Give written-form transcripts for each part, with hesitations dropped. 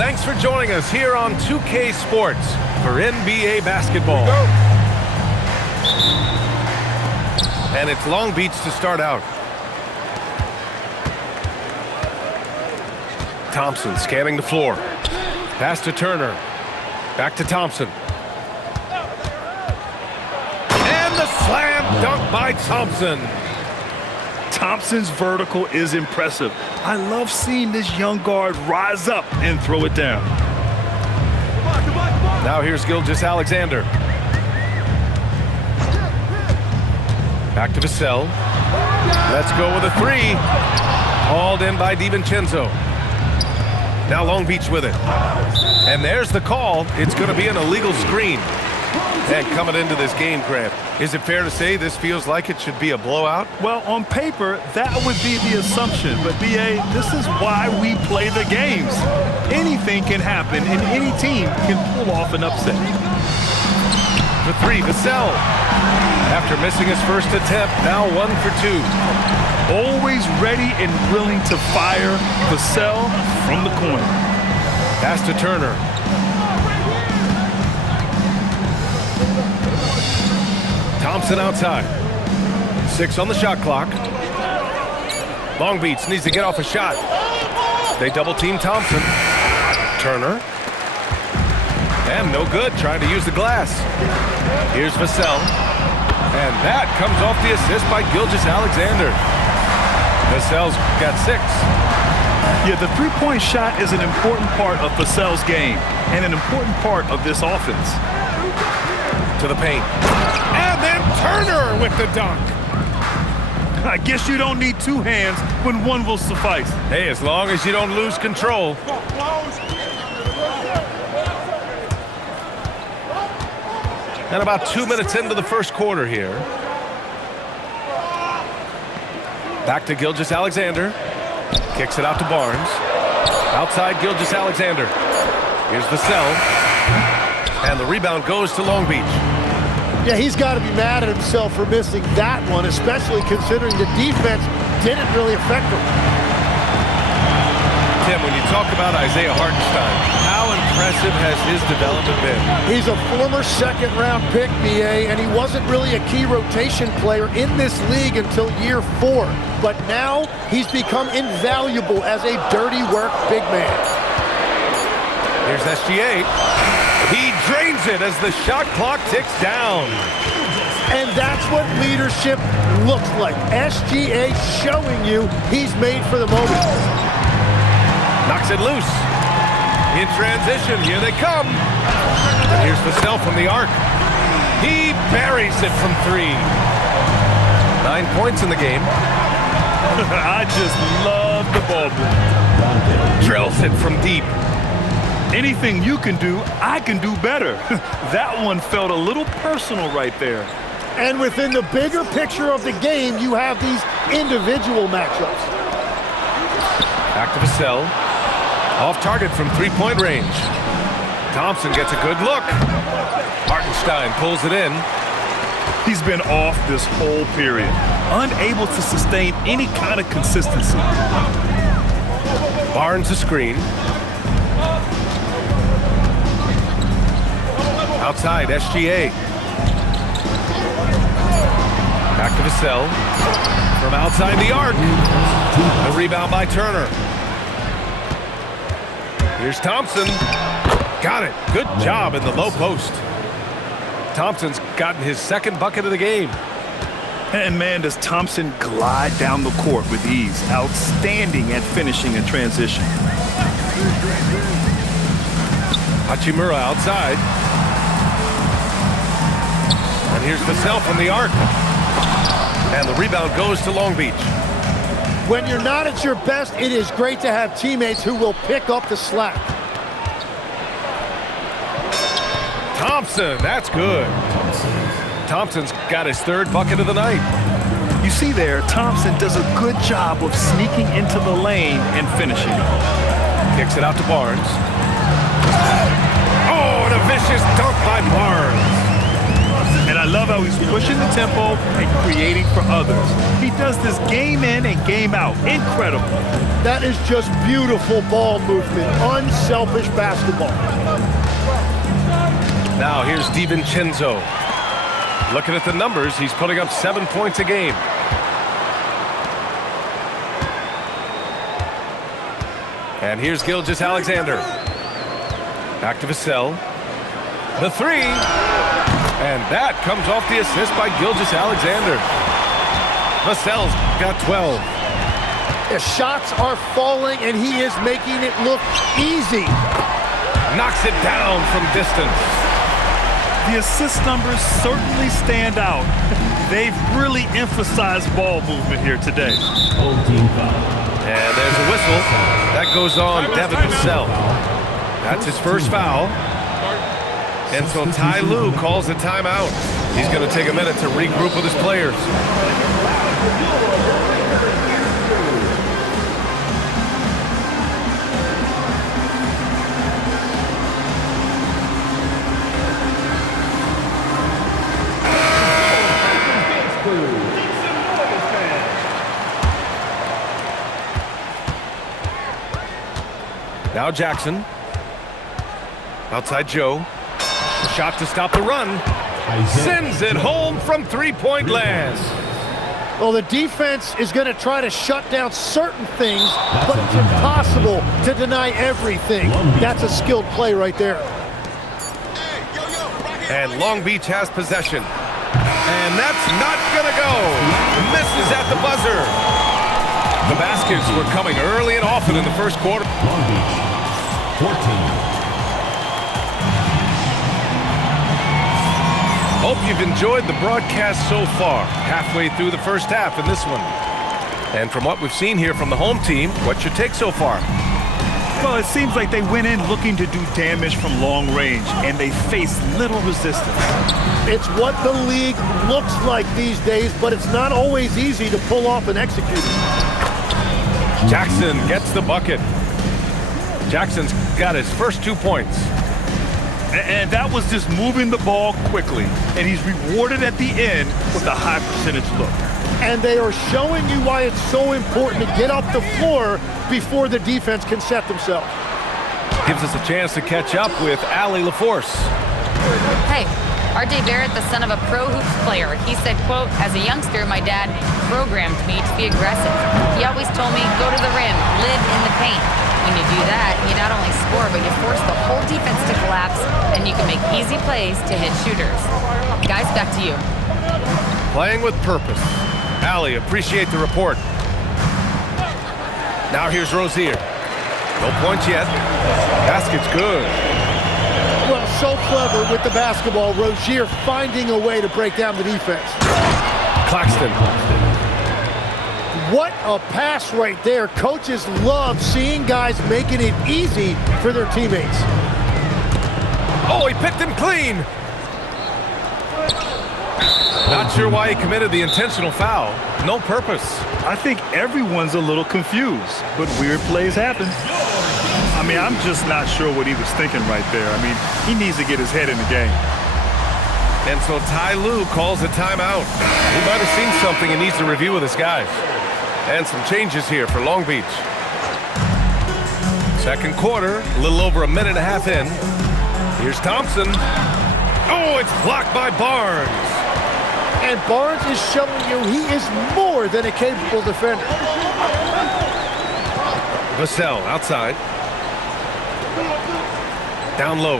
Thanks for joining us here on 2K Sports for NBA basketball. And it's Long Beach to start out. Thompson scanning the floor. Pass to Turner. Back to Thompson. And the slam dunk by Thompson. Thompson's vertical is impressive. I love seeing this young guard rise up and throw it down. Now here's Gilgeous-Alexander. Back to Vassell. Let's go with a three. Hauled in by DiVincenzo. Now Long Beach with it. And there's the call. It's going to be an illegal screen. And coming into this game, Grant, is it fair to say this feels like it should be a blowout? Well, on paper, that would be the assumption. But, B.A., this is why we play the games. Anything can happen, and any team can pull off an upset. For three, Vassell. After missing his first attempt, now 1 for 2. Always ready and willing to fire Vassell from the corner. Pass to Turner. Thompson outside. 6 on the shot clock. Long Beach needs to get off a shot. They double team Thompson. Turner. And no good, trying to use the glass. Here's Vassell. And that comes off the assist by Gilgeous-Alexander. Vassell's got 6. Yeah, the three-point shot is an important part of Vassell's game and an important part of this offense. To the paint. And then Turner with the dunk. I guess you don't need 2 hands when 1 will suffice. Hey, as long as you don't lose control. And about 2 minutes into the first quarter here. Back to Gilgeous-Alexander. Kicks it out to Barnes. Outside Gilgeous-Alexander. Here's Vassell. And the rebound goes to Long Beach. Yeah, he's got to be mad at himself for missing that one, especially considering the defense didn't really affect him. Tim, when you talk about Isaiah Hartenstein, how impressive has his development been? He's a former second-round pick, B.A., and he wasn't really a key rotation player in this league until year 4. But now he's become invaluable as a dirty work big man. Here's SGA. He drains it as the shot clock ticks down. And that's what leadership looks like. SGA showing you he's made for the moment. Knocks it loose. In transition, here they come. And here's Vassell from the arc. He buries it from 3. 9 points in the game. I just love the ball. Drills it from deep. Anything you can do, I can do better. That one felt a little personal right there. And within the bigger picture of the game, you have these individual matchups. Back to Vassell. Off target from 3-point range. Thompson gets a good look. Hartenstein pulls it in. He's been off this whole period, unable to sustain any kind of consistency. Barnes a screen. Outside, SGA. Back to Vassell. From outside the arc. The rebound by Turner. Here's Thompson. Got it. Good job in the low post. Thompson's gotten his 2nd bucket of the game. And man, does Thompson glide down the court with ease. Outstanding at finishing in transition. Hachimura outside. And here's Vassell from the arc. And the rebound goes to Long Beach. When you're not at your best, it is great to have teammates who will pick up the slack. Thompson, that's good. Thompson's got his 3rd bucket of the night. You see there, Thompson does a good job of sneaking into the lane and finishing. Kicks it out to Barnes. Oh, and a vicious dunk by Barnes. And I love how he's pushing the tempo and creating for others. He does this game in and game out. Incredible. That is just beautiful ball movement, unselfish basketball. Now here's DiVincenzo. Looking at the numbers, he's putting up 7 points a game. And here's Gilgeous-Alexander. Back to Vassell. The three. And that comes off the assist by Gilgeous-Alexander. Vassell's got 12. The shots are falling, and he is making it look easy. Knocks it down from distance. The assist numbers certainly stand out. They've really emphasized ball movement here today. And there's a whistle. That goes on Devin Vassell. That's his first foul. And so Ty Lue calls a timeout. He's going to take a minute to regroup with his players. Now Jackson. Outside Joe. Shot to stop the run. Sends it home from three-point land. Well, the defense is going to try to shut down certain things, but it's impossible to deny everything. That's a skilled play right there. And Long Beach has possession. And that's not going to go. Misses at the buzzer. The baskets were coming early and often in the first quarter. Long Beach, 14. Hope you've enjoyed the broadcast so far. Halfway through the first half in this one. And from what we've seen here from the home team, what's your take so far? Well, it seems like they went in looking to do damage from long range, and they faced little resistance. It's what the league looks like these days, but it's not always easy to pull off and execute. Jackson gets the bucket. Jackson's got his first 2 points. And that was just moving the ball quickly. And he's rewarded at the end with a high percentage look. And they are showing you why it's so important to get off the floor before the defense can set themselves. Gives us a chance to catch up with Allie LaForce. Hey, R.J. Barrett, the son of a pro hoops player, he said, quote, as a youngster, my dad programmed me to be aggressive. He always told me, go to the rim, live in the paint. When you do that, you not only score, but you force the whole defense to collapse, and you can make easy plays to hit shooters. Guys, back to you. Playing with purpose. Allie, appreciate the report. Now here's Rozier. No points yet. Basket's good. Well, so clever with the basketball. Rozier finding a way to break down the defense. Claxton. What a pass right there. Coaches love seeing guys making it easy for their teammates. Oh, he picked him clean. Not sure why he committed the intentional foul. No purpose. I think everyone's a little confused, but weird plays happen. I mean, I'm just not sure what he was thinking right there. I mean, he needs to get his head in the game. And so Ty Lue calls a timeout. He might have seen something and needs to review with his guys. And some changes here for Long Beach. Second quarter, a little over a minute and a half in. Here's Thompson. Oh, it's blocked by Barnes. And Barnes is showing you he is more than a capable defender. Vassell outside. Down low.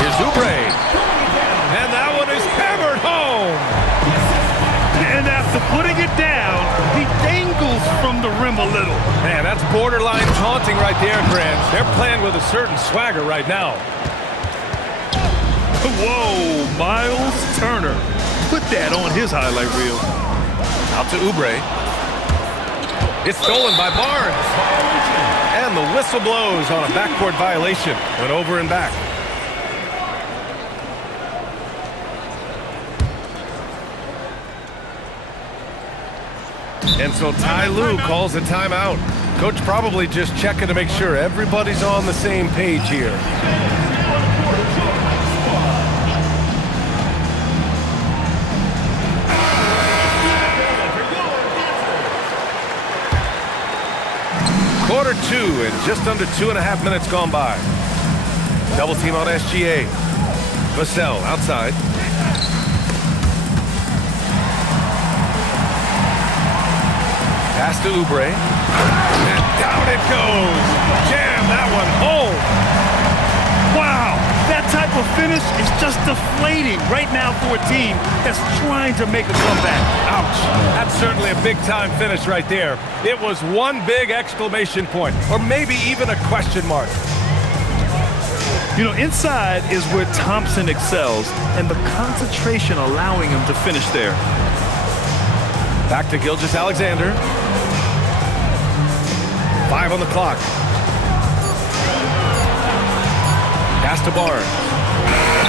Here's Oubre. And that one is hammered home. And after putting it down, he dangles from the rim a little. Man, that's borderline taunting right there, Grant. They're playing with a certain swagger right now. Whoa, Miles Turner. Put that on his highlight reel. Out to Oubre. It's stolen by Barnes. And the whistle blows on a backcourt violation. Went over and back. And so Ty Lue calls a timeout. Coach probably just checking to make sure everybody's on the same page here. Quarter 2 and just under 2.5 minutes gone by. Double team on SGA. Vassell outside. Pass to Oubre. And down it goes. Jam that one home. Wow, that type of finish is just deflating right now for a team that's trying to make a comeback. Ouch. That's certainly a big-time finish right there. It was one big exclamation point, or maybe even a question mark. You know, inside is where Thompson excels, and the concentration allowing him to finish there. Back to Gilgeous-Alexander. 5 on the clock. Pass to Barnes.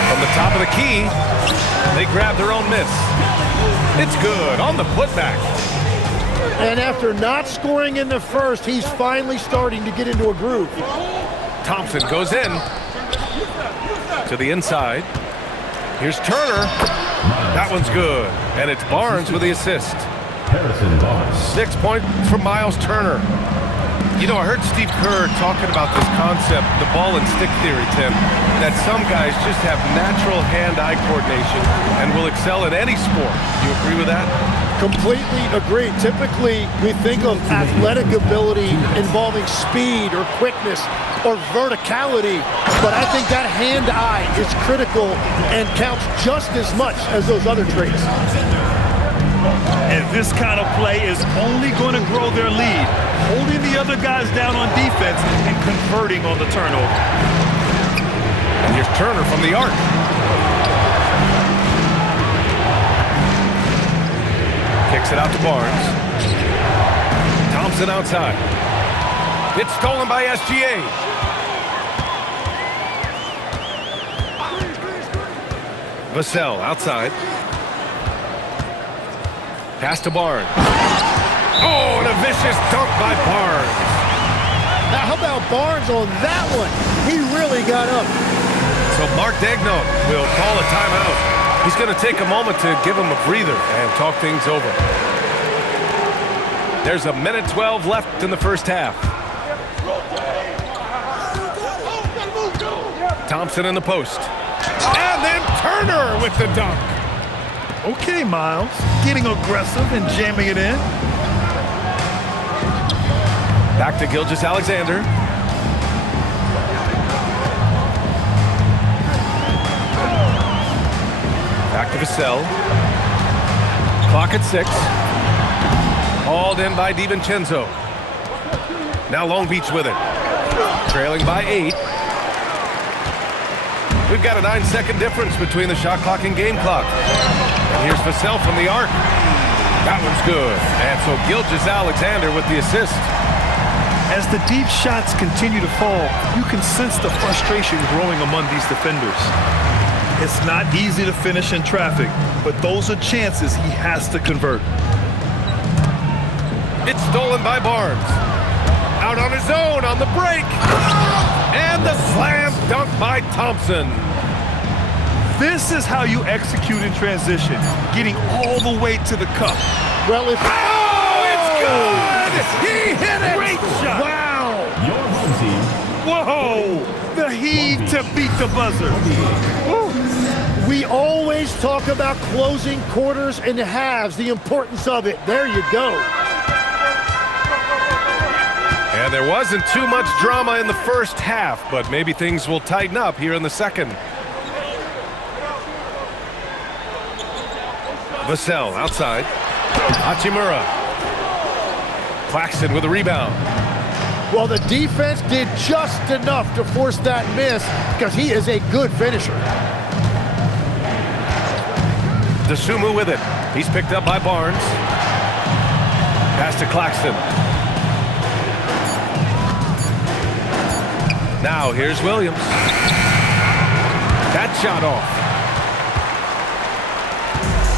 From the top of the key, they grab their own miss. It's good on the putback. And after not scoring in the first, he's finally starting to get into a groove. Thompson goes in to the inside. Here's Turner. That one's good. And it's Barnes with the assist. Harrison Barnes. 6 points from Miles Turner. You know, I heard Steve Kerr talking about this concept, the ball and stick theory, Tim, that some guys just have natural hand-eye coordination and will excel at any sport. Do you agree with that? Completely agree. Typically, we think of athletic ability involving speed or quickness or verticality, but I think that hand-eye is critical and counts just as much as those other traits. And this kind of play is only going to grow their lead, holding the other guys down on defense and converting on the turnover. And here's Turner from the arc. Kicks it out to Barnes. Thompson outside. It's stolen by SGA. Vassell outside. Pass to Barnes. Oh, and a vicious dunk by Barnes. Now, how about Barnes on that one? He really got up. So Mark Daigneault will call a timeout. He's going to take a moment to give him a breather and talk things over. There's 1:12 left in the first half. Thompson in the post. And then Turner with the dunk. Okay, Miles, getting aggressive and jamming it in. Back to Gilgeous-Alexander. Back to Vassell. Clock at 6. Hauled in by DiVincenzo. Now Long Beach with it. Trailing by 8. We've got a 9-second difference between the shot clock and game clock. And here's Vassell from the arc. That one's good. And so Gilgeous-Alexander with the assist. As the deep shots continue to fall, you can sense the frustration growing among these defenders. It's not easy to finish in traffic, but those are chances he has to convert. It's stolen by Barnes. Out on his own on the break. And the slam dunk by Thompson. This is how you execute in transition, getting all the way to the cup. Well, if... Oh, it's good! He hit it! Great shot! Wow! Your home team. Whoa! The heave to beat the buzzer. We always talk about closing quarters and halves, the importance of it. There you go. And there wasn't too much drama in the first half, but maybe things will tighten up here in the second. Vassell outside. Hachimura. Claxton with a rebound. Well, the defense did just enough to force that miss because he is a good finisher. DeSumo with it. He's picked up by Barnes. Pass to Claxton. Now here's Williams. That shot off.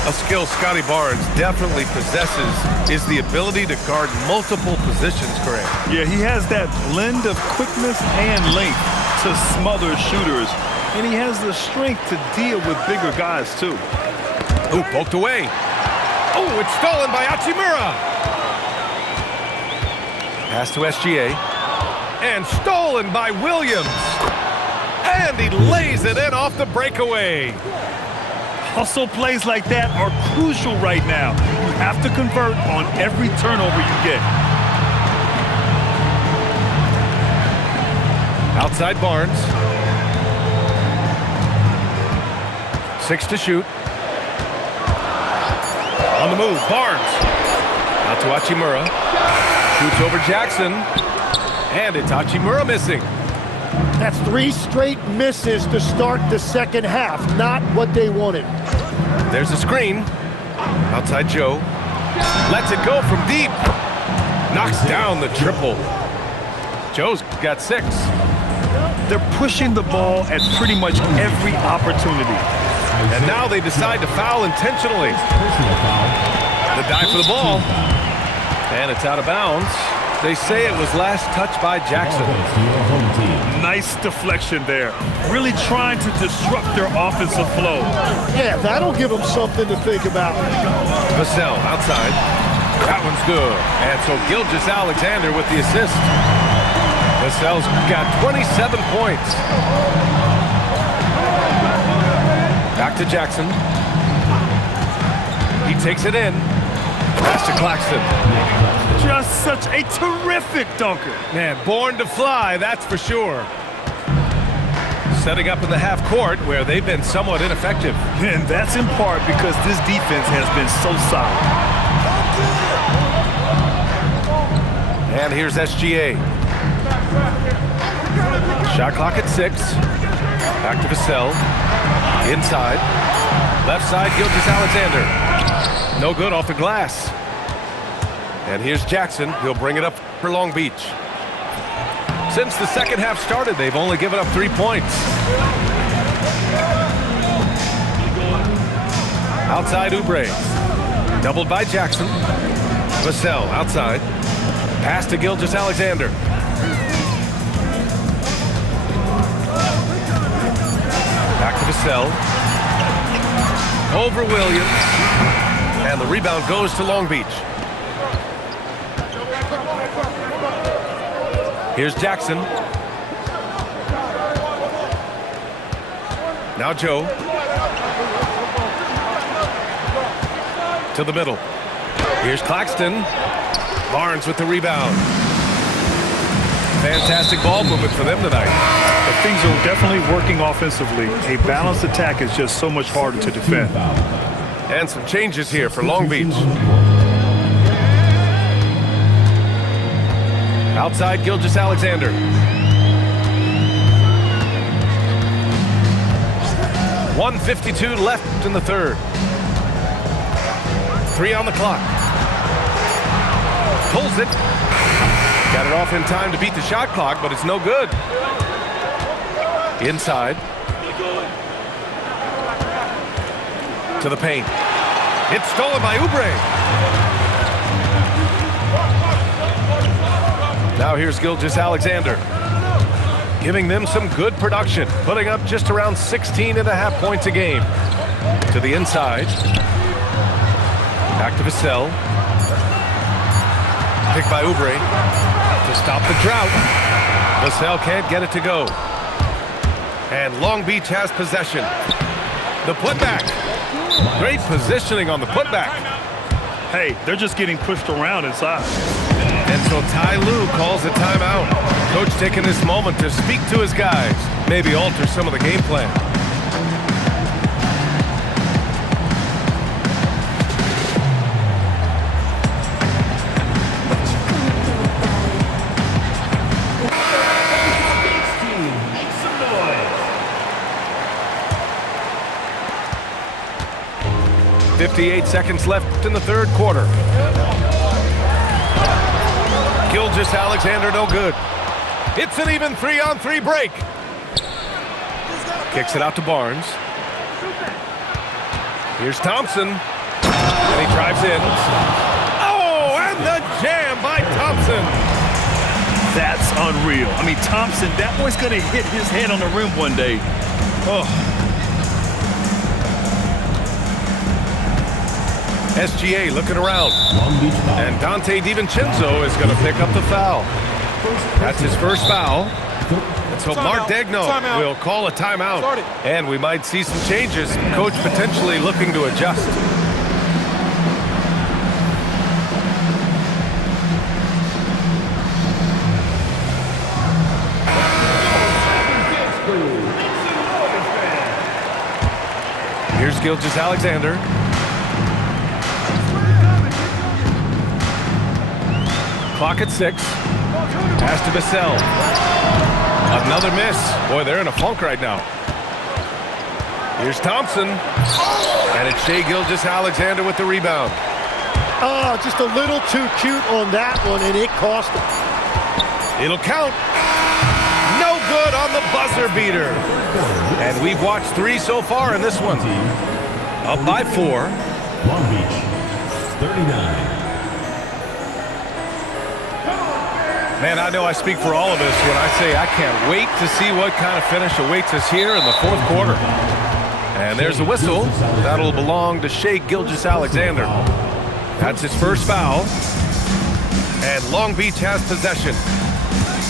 A skill Scotty Barnes definitely possesses is the ability to guard multiple positions, Grant. Yeah, he has that blend of quickness and length to smother shooters, and he has the strength to deal with bigger guys, too. Ooh, poked away. Oh, it's stolen by Hachimura. Pass to SGA. And stolen by Williams. And he lays it in off the breakaway. Hustle plays like that are crucial right now. You have to convert on every turnover you get. Outside Barnes. 6 to shoot. On the move, Barnes. Out to Hachimura. Shoots over Jackson. And it's Hachimura missing. That's 3 straight misses to start the second half. Not what they wanted. There's a screen. Outside Joe. Lets it go from deep. Knocks down the triple. Joe's got 6. They're pushing the ball at pretty much every opportunity. And now they decide to foul intentionally. The dive for the ball. And it's out of bounds. They say it was last touched by Jackson. Nice deflection there. Really trying to disrupt their offensive flow. Yeah, that'll give them something to think about. Vassell outside. That one's good. And so Gilgeous-Alexander with the assist. Vassell's got 27 points. Back to Jackson. He takes it in. Pass to Claxton. Just such a terrific dunker. Man, born to fly, that's for sure. Setting up in the half court where they've been somewhat ineffective. And that's in part because this defense has been so solid. And here's SGA. Shot clock at 6. Back to Vassell. Inside. Left side, Gilgeous-Alexander. No good off the glass. And here's Jackson. He'll bring it up for Long Beach. Since the second half started, they've only given up 3 points. Outside Oubre. Doubled by Jackson. Vassell outside. Pass to Gilgeous-Alexander. Back to Vassell. Over Williams. And the rebound goes to Long Beach. Here's Jackson. Now Joe. To the middle. Here's Claxton. Barnes with the rebound. Fantastic ball movement for them tonight. But things are definitely working offensively. A balanced attack is just so much harder to defend. And some changes here for Long Beach. Outside Gilgeous-Alexander. .152 left in the third. 3 on the clock. Pulls it. Got it off in time to beat the shot clock, but it's no good. Inside. To the paint. It's stolen by Oubre. Now here's Gilgeous-Alexander. Giving them some good production. Putting up just around 16.5 points a game. To the inside. Back to Vassell. Picked by Oubre. To stop the drought. Vassell can't get it to go. And Long Beach has possession. The putback. Great positioning on the putback. Hey, they're just getting pushed around inside. And so Ty Lue calls a timeout. Coach taking this moment to speak to his guys. Maybe alter some of the game plan. .58 seconds left in the third quarter. Gilgeous-Alexander no good. It's an even 3-on-3 break. Kicks it out to Barnes. Here's Thompson. And he drives in. Oh, and the jam by Thompson. That's unreal. I mean, Thompson, that boy's going to hit his head on the rim one day. Oh. SGA looking around. And Dante DiVincenzo is going to pick up the foul. That's his first foul. Let's hope Mark Daigneault will call a timeout. And we might see some changes. Coach potentially looking to adjust. Here's Gilgeous-Alexander. Clock at 6. Pass to Vassell. Another miss. Boy, they're in a funk right now. Here's Thompson. And it's Shai Gilgeous-Alexander with the rebound. Oh, just a little too cute on that one, and it cost him. It'll count. No good on the buzzer beater. And we've watched 3 so far in this one. Up by 4. Long Beach, 39. Man, I know I speak for all of us when I say I can't wait to see what kind of finish awaits us here in the 4th quarter. And there's a whistle. That'll belong to Shai Gilgeous-Alexander. That's his first foul. And Long Beach has possession.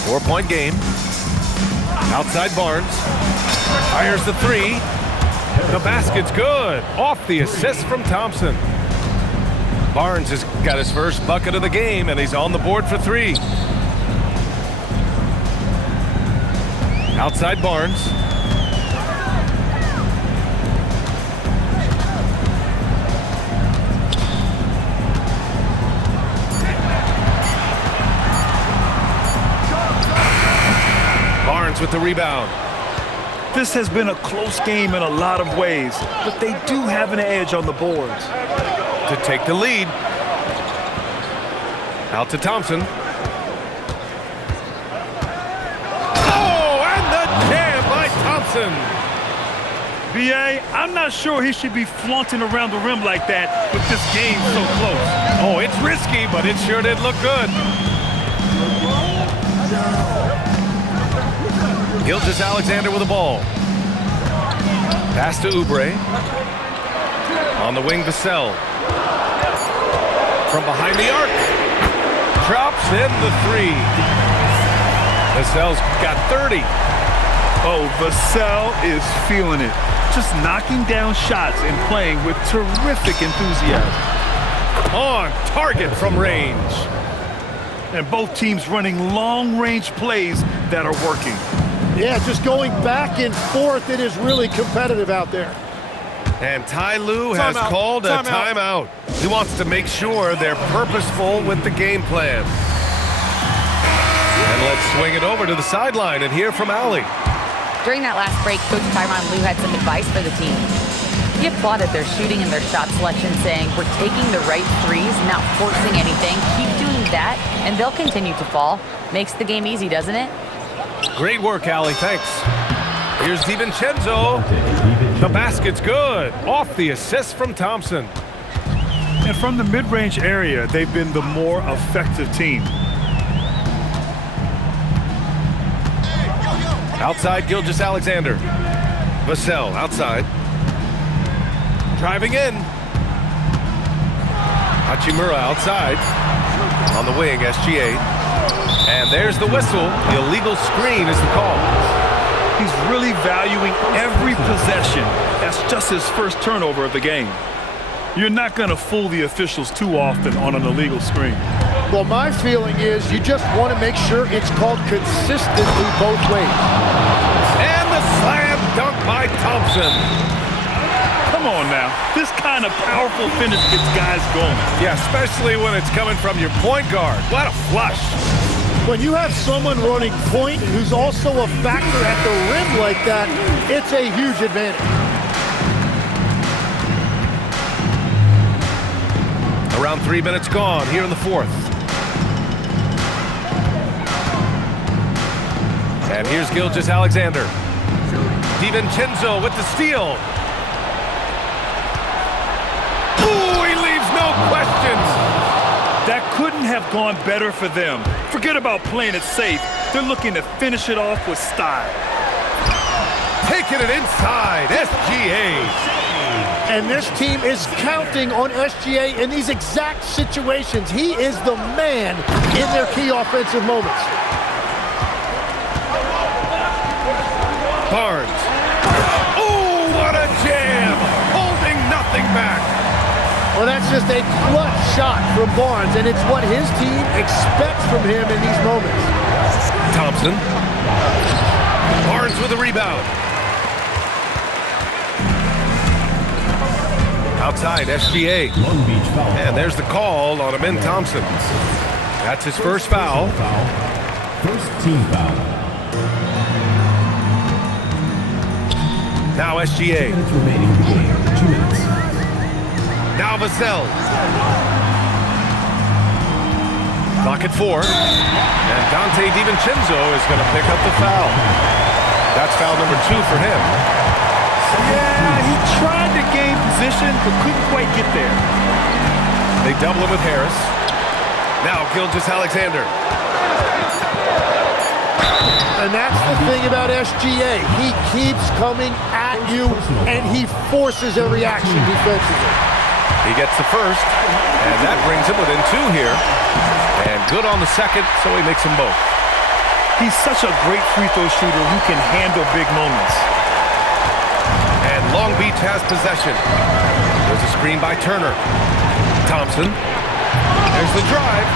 4-point game. Outside Barnes. Fires the 3. The basket's good. Off the assist from Thompson. Barnes has got his first bucket of the game, and he's on the board for 3. Outside Barnes. Barnes with the rebound. This has been a close game in a lot of ways, but they do have an edge on the boards. To take the lead. Out to Thompson. Thompson. B.A., I'm not sure he should be flaunting around the rim like that with this game so close. Oh, it's risky, but it sure did look good. Gilgeous-Alexander with the ball. Pass to Oubre. On the wing, Vassell. From behind the arc. Drops in the 3. Vassell's got 30. Oh, Vassell is feeling it. Just knocking down shots and playing with terrific enthusiasm. On target from range. And both teams running long-range plays that are working. Yeah, just going back and forth. It is really competitive out there. And Ty Lue has called a timeout. He wants to make sure they're purposeful with the game plan. And let's swing it over to the sideline and hear from Allie. During that last break, Coach Tyronn Lue had some advice for the team. He applauded their shooting and their shot selection, saying, "We're taking the right threes, not forcing anything. Keep doing that, and they'll continue to fall." Makes the game easy, doesn't it? Great work, Allie. Thanks. Here's DiVincenzo. The basket's good. Off the assist from Thompson. And from the mid-range area, they've been the more effective team. Outside, Gilgeous-Alexander. Vassell outside. Driving in. Hachimura outside. On the wing, SGA. And there's the whistle. The illegal screen is the call. He's really valuing every possession. That's just his first turnover of the game. You're not going to fool the officials too often on an illegal screen. Well, my feeling is you just want to make sure it's called consistently both ways. And the slam dunk by Thompson. Come on now. This kind of powerful finish gets guys going. Yeah, especially when it's coming from your point guard. What a flush. When you have someone running point who's also a factor at the rim like that, it's a huge advantage. Around 3 minutes gone here in the 4th. And here's Gilgeous-Alexander. DiVincenzo with the steal. Ooh, he leaves no questions. That couldn't have gone better for them. Forget about playing it safe. They're looking to finish it off with style. Taking it inside, SGA. And this team is counting on SGA in these exact situations. He is the man in their key offensive moments. Barnes. Oh, what a jam! Holding nothing back. Well, that's just a clutch shot from Barnes, and it's what his team expects from him in these moments. Thompson. Barnes with a rebound. Outside, SGA. Long Beach foul. And there's the call on Amin Thompson. That's his first foul. First team foul. Now SGA. Minutes remaining in the game. 2 minutes. Now Vassell. Clock at 4. And Dante DiVincenzo is going to pick up the foul. That's foul number 2 for him. Yeah, he tried to gain position, but couldn't quite get there. They double him with Harris. Now Gilgeous-Alexander. And that's the thing about SGA. He keeps coming at you, and he forces every action defensively. He gets the first, and that brings him within 2 here. And good on the second, so he makes them both. He's such a great free throw shooter who can handle big moments. And Long Beach has possession. There's a screen by Turner. Thompson. There's the drive.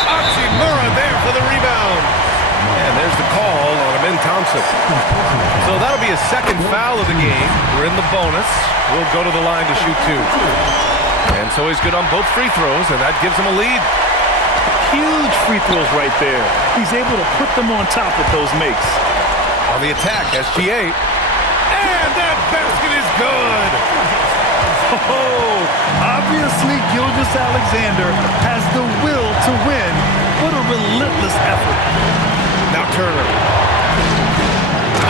Hachimura there for the rebound. And there's the call on Amin Thompson. So that'll be his second foul of the game. We're in the bonus. We'll go to the line to shoot 2. And so he's good on both free throws, and that gives him a lead. Huge free throws right there. He's able to put them on top with those makes. On the attack, SGA. And that basket is good. Oh, obviously Gilgeous-Alexander has the will to win. What a relentless effort. Now Turner.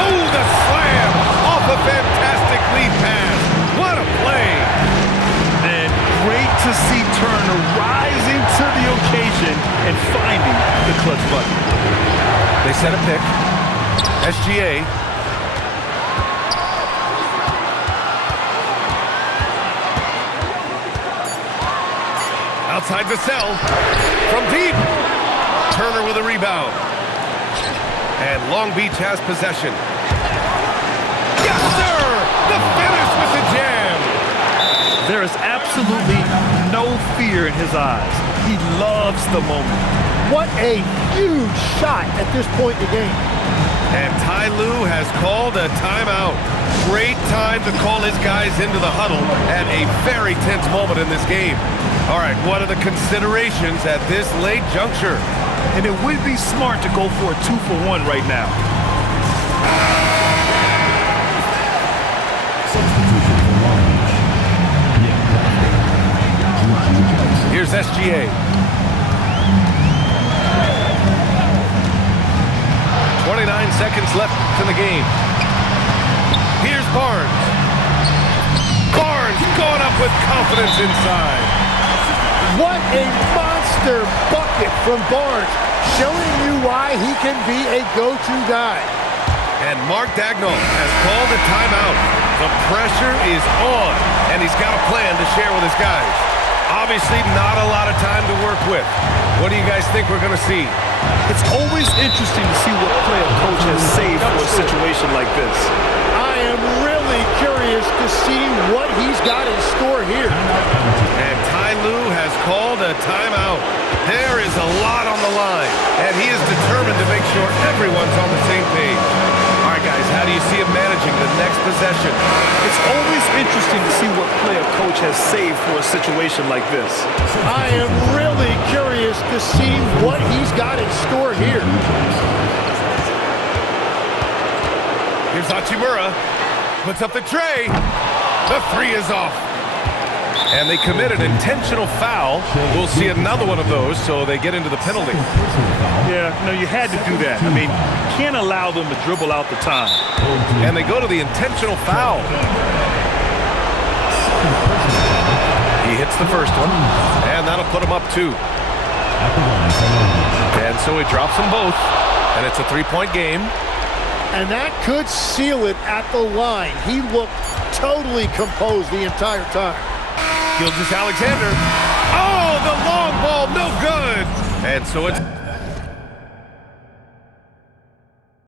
Oh, the slam off a fantastic lead pass. What a play. And great to see Turner rising to the occasion and finding the clutch bucket. They set a pick. SGA. Outside Vassell. From deep. Turner with a rebound. And Long Beach has possession. Yes, sir! The finish with the jam! There is absolutely no fear in his eyes. He loves the moment. What a huge shot at this point in the game. And Ty Lue has called a timeout. Great time to call his guys into the huddle at a very tense moment in this game. All right, what are the considerations at this late juncture? And it would be smart to go for a 2-for-1 right now. Substitution for Long Beach. Nick Bradley. Here's SGA. 29 seconds left in the game. Here's Barnes. Barnes going up with confidence inside. What a monster bucket from Barnes, showing you why he can be a go-to guy. And Mark Daigneault has called a timeout. The pressure is on, and he's got a plan to share with his guys. Obviously, not a lot of time to work with. What do you guys think we're going to see? It's always interesting to see what play a coach has saved for a situation like this. I am really curious to see what he's got in store here. And Ty Lue has called a timeout. There is a lot on the line, and he is determined to make sure everyone's on the same page. All right, guys, how do you see him managing the next possession? It's always interesting to see what play a coach has saved for a situation like this. I am really curious to see what he's got in store here. Here's Hachimura. Puts up the tray. The 3 is off. And they commit an intentional foul. We'll see another one of those, so they get into the penalty. Yeah, no, you had to do that. I mean, can't allow them to dribble out the time. And they go to the intentional foul. He hits the first one, and that'll put him up 2. And so he drops them both, and it's a 3-point game. And that could seal it at the line. He looked totally composed the entire time. Gilgeous-Alexander. Oh, the long ball, no good. And so it's